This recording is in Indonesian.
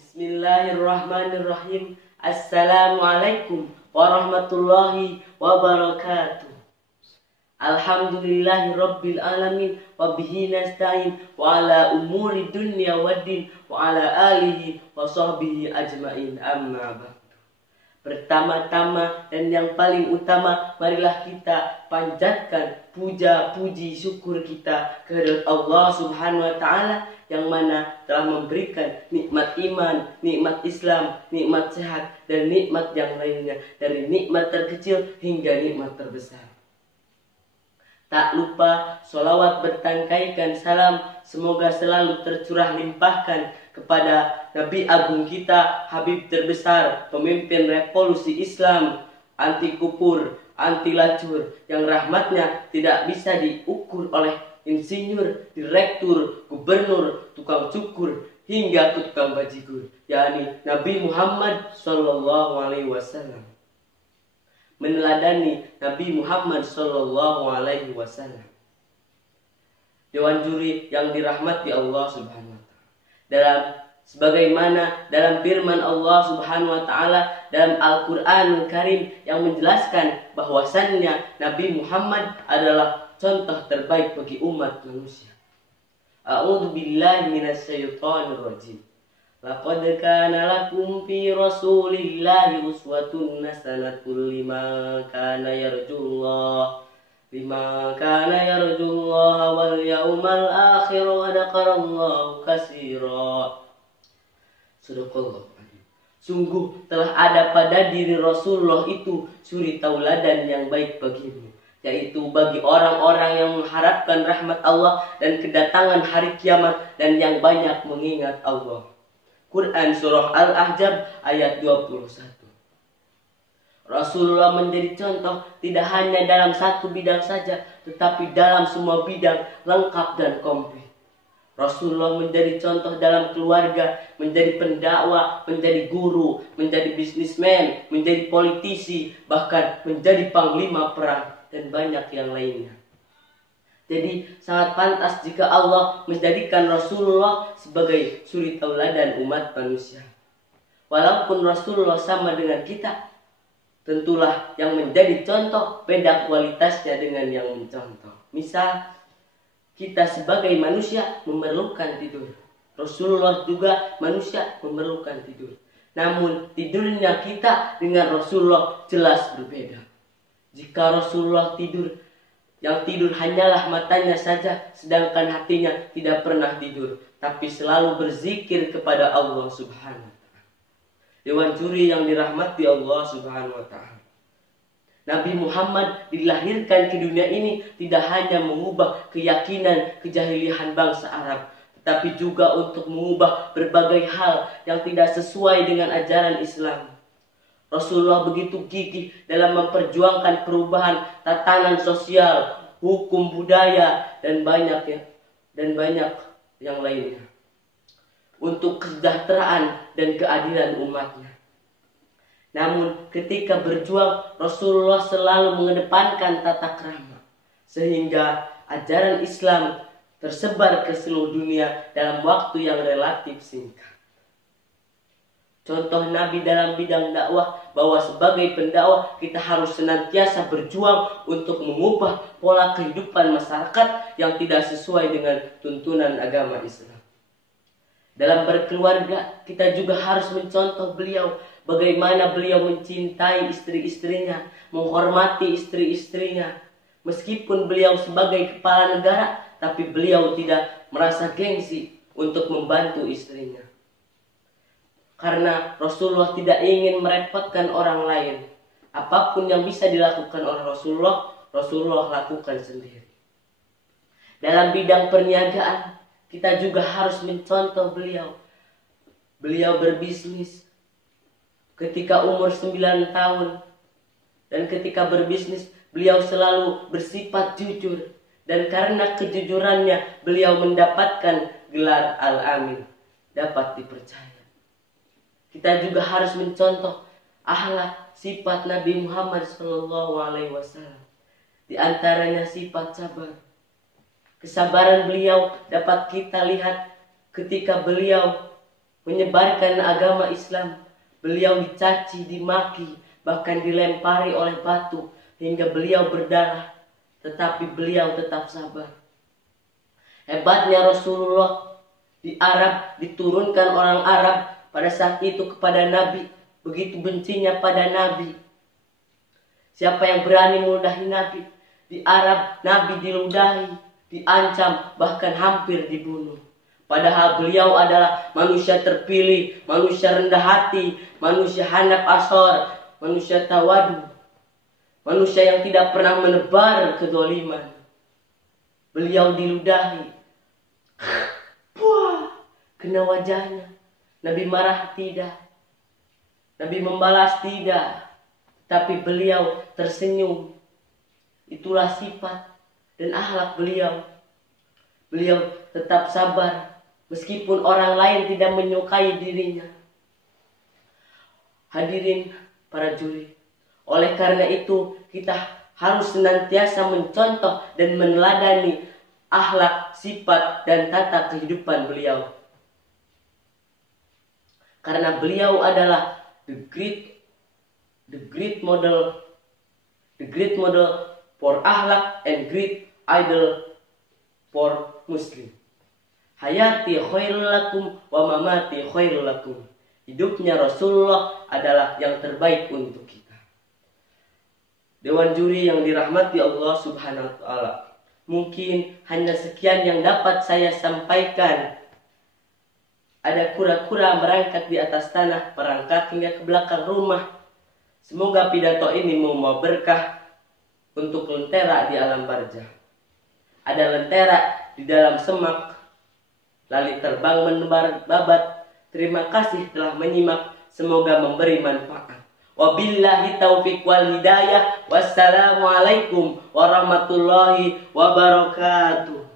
Bismillahirrahmanirrahim. Assalamualaikum warahmatullahi wabarakatuh. Alhamdulillahi rabbil alamin wa bihi nasta'in wa ala umuri dunya waddin wa ala alihi wa sahbihi ajmain, amma ba'du. Pertama-tama dan yang paling utama, marilah kita panjatkan puja, puji, syukur kita kehadirat Allah Subhanahu wa Ta'ala yang mana telah memberikan nikmat iman, nikmat Islam, nikmat sehat, dan nikmat yang lainnya, dari nikmat terkecil hingga nikmat terbesar. Tak lupa sholawat bertangkaikan salam semoga selalu tercurah limpahkan kepada Nabi Agung kita, Habib terbesar, pemimpin revolusi Islam, anti kufur, anti lacur, yang rahmatnya tidak bisa diukur oleh insinyur, direktur, gubernur, tukang cukur, hingga tukang bajigur, yakni Nabi Muhammad SAW. Meneladani Nabi Muhammad SAW. Dewan juri yang dirahmati Allah Subhanahu wa Ta'ala. Sebagaimana dalam firman Allah Subhanahu wa Ta'ala dalam Al-Qur'anul Karim yang menjelaskan bahwasannya Nabi Muhammad adalah contoh terbaik bagi umat manusia. A'udzu billahi minasyaitonir rajim. Laqad kana lakum fi Rasulillahi uswatun hasanatun liman kana yarjullaha wal yawmal akhir wa dzakarallaha katsira. Sadaqallah. Sungguh telah ada pada diri Rasulullah itu suri tauladan yang baik bagimu, yaitu bagi orang-orang yang mengharapkan rahmat Allah dan kedatangan hari kiamat dan yang banyak mengingat Allah. Quran Surah Al-Ahzab ayat 21. Rasulullah menjadi contoh tidak hanya dalam satu bidang saja, tetapi dalam semua bidang lengkap dan komplit. Rasulullah menjadi contoh dalam keluarga, menjadi pendakwah, menjadi guru, menjadi bisnismen, menjadi politisi, bahkan menjadi panglima perang, dan banyak yang lainnya. Jadi sangat pantas jika Allah menjadikan Rasulullah sebagai suri tauladan umat manusia. Walaupun Rasulullah sama dengan kita, tentulah yang menjadi contoh beda kualitasnya dengan yang mencontoh. Misal, kita sebagai manusia memerlukan tidur. Rasulullah juga manusia memerlukan tidur. Namun tidurnya kita dengan Rasulullah jelas berbeda. Jika Rasulullah tidur, yang tidur hanyalah matanya saja, sedangkan hatinya tidak pernah tidur, tapi selalu berzikir kepada Allah Subhanahu wa Ta'ala. Dewan juri yang dirahmati Allah Subhanahu wa Ta'ala. Nabi Muhammad dilahirkan ke dunia ini tidak hanya mengubah keyakinan kejahilian bangsa Arab, tetapi juga untuk mengubah berbagai hal yang tidak sesuai dengan ajaran Islam. Rasulullah begitu gigih dalam memperjuangkan perubahan tatanan sosial, hukum budaya, dan banyak yang lainnya untuk kesejahteraan dan keadilan umatnya. Namun ketika berjuang, Rasulullah selalu mengedepankan tata krama, sehingga ajaran Islam tersebar ke seluruh dunia dalam waktu yang relatif singkat. Contoh Nabi dalam bidang dakwah, bahwa sebagai pendakwah kita harus senantiasa berjuang untuk mengubah pola kehidupan masyarakat yang tidak sesuai dengan tuntunan agama Islam. Dalam berkeluarga, kita juga harus mencontoh beliau, bagaimana beliau mencintai istri-istrinya, menghormati istri-istrinya. Meskipun beliau sebagai kepala negara, tapi beliau tidak merasa gengsi untuk membantu istrinya. Karena Rasulullah tidak ingin merepotkan orang lain. Apapun yang bisa dilakukan oleh Rasulullah, Rasulullah lakukan sendiri. Dalam bidang perniagaan, kita juga harus mencontoh beliau. Beliau berbisnis ketika umur 9 tahun. Dan ketika berbisnis, beliau selalu bersifat jujur. Dan karena kejujurannya, beliau mendapatkan gelar Al-Amin, dapat dipercaya. Kita juga harus mencontoh akhlak sifat Nabi Muhammad SAW. Di antaranya sifat sabar. Kesabaran beliau dapat kita lihat ketika beliau menyebarkan agama Islam. Beliau dicaci, dimaki, bahkan dilempari oleh batu hingga beliau berdarah, tetapi beliau tetap sabar. Hebatnya Rasulullah. Di Arab diturunkan orang Arab pada saat itu kepada Nabi, begitu bencinya pada Nabi. Siapa yang berani meludahi Nabi? Di Arab Nabi diludahi, diancam, bahkan hampir dibunuh. Padahal beliau adalah manusia terpilih, manusia rendah hati, manusia handap asor, manusia tawadu, manusia yang tidak pernah menebar kezaliman. Beliau diludahi. Wah, kena wajahnya. Nabi marah tidak, Nabi membalas tidak, tapi beliau tersenyum. Itulah sifat dan akhlak beliau. Beliau tetap sabar meskipun orang lain tidak menyukai dirinya. Hadirin para juri, oleh karena itu kita harus senantiasa mencontoh dan meneladani akhlak, sifat, dan tata kehidupan beliau. Karena beliau adalah the great model for akhlak and great idol for Muslim. Hayati khairul lakum wa mamati khairul lakum. Hidupnya Rasulullah adalah yang terbaik untuk kita. Dewan juri yang dirahmati Allah Subhanahu wa taala. Mungkin hanya sekian yang dapat saya sampaikan. Ada kura-kura merangkak di atas tanah, merangkak hingga ke belakang rumah. Semoga pidato ini membawa berkah untuk lentera di alam barzah. Ada lentera di dalam semak, lali terbang menebar babat. Terima kasih telah menyimak, semoga memberi manfaat. Wabillahi taufiq wal hidayah. Wassalamualaikum warahmatullahi wabarakatuh.